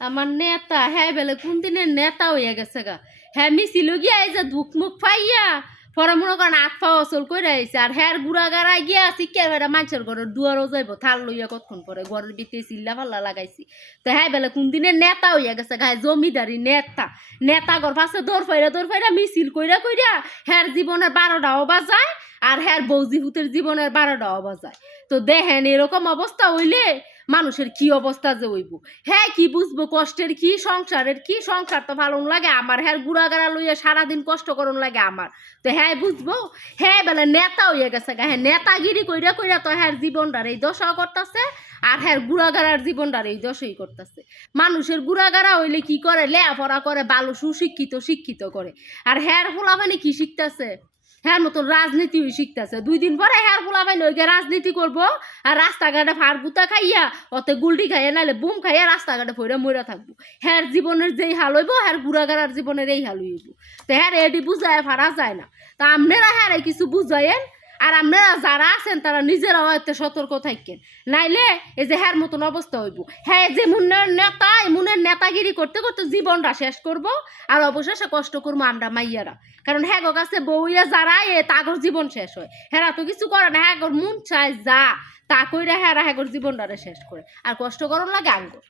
আমার নেতা হ্যাঁ বেলে কোন দিনের নেতা হইয়া গেছে গা। হ্যাঁ মিছিল গিয়া এই যে ধুক মুখ পাইয়া পরে মনে করেন আট পা অচল করে আইছে আর হ্যাঁ গুড়া গাড়াই গিয়া শিক্ষা বেড়া মানুষের ঘরের দুয়ারও যাইব থাল লইয়া কতক্ষণ পরে ঘরের ভিতরে চিল্লা পাল্লা লাগাইছি। তো হ্যাঁ বেলে কোন দিনের নেতা হইয়া গেছে গা, জমিদারি নেতা। নেতা ঘর পাশে দৌড় ফাইরা মিছিল কইরা কইরা হ্যাঁ জীবনের 12টাও বাজায় আর হ্যাঁ বৌজি হুতের জীবনের 12টাও বাজায়। তো দেখেন এরকম অবস্থা হইলে মানুষের কি অবস্থা যে হইব। হ্যাঁ কি বুঝবো কষ্টের কি সংসারের কি, সংসার তো ভালো লাগে আমার, হ্যাঁ গুড়াগাড়া লইয়া সারাদিন কষ্ট করন লাগে আমার। তো হ্যাঁ বুঝবো হ্যাঁ বেলা নেতা হইয়া গেছে গা, হ্যাঁ নেতাগিরি কইরা কইরা তো হ্যাঁ জীবনটার এই দশাও করতেছে আর হ্যাঁ গুড়াগাড়ার জীবনটার এই দশই করতেছে। মানুষের গুড়াগাড়া হইলে কি করে, লেয়াপড়া করে ভালো সুশিক্ষিত শিক্ষিত করে, আর হ্যাঁ ফুলাফানি কি শিখতেছে, হ্যাঁ মতো রাজনীতি শিখতেছে। 2 দিন পরে হ্যাঁ ফুলাফানি ওই রাজনীতি করবো আর রাস্তাঘাটে ফাড়গুতা খাইয়া অতে গুলটি খাইয়া নাইলে বুম খাইয়া রাস্তাঘাটে ফইরা মইরা থাকবো। হ্যাঁ জীবনের যেই হাল হইব হ্যাঁ গুড়াগাড়ার জীবনের এই হাল হইব। তো হ্যাঁ এটি বুঝায় ফারা যায় না। তা আপনারা হ্যাঁ কিছু বুঝাইয়েন আর আপনারা যারা আছেন তারা নিজেরাও হয়তো সতর্ক থাকেন, নাইলে এই যে হ্যার মতন অবস্থা হইব। হ্যাঁ যে মুনের নেতা মুনের নেতাগিরি করতে করতে জীবনটা শেষ করব আর অবশেষে কষ্ট করবো আমরা মাইয়ারা। কারণ হ্যাঁ গো কাছে বউয়া যারা তাগর জীবন শেষ হয়, হ্যাঁ তো কিছু করে না, হ্যাঁ মন চায় যা তা কইরা হ্যাঁ হ্যাঁ জীবনটারে শেষ করে আর কষ্ট করন লাগে আঙ্গর।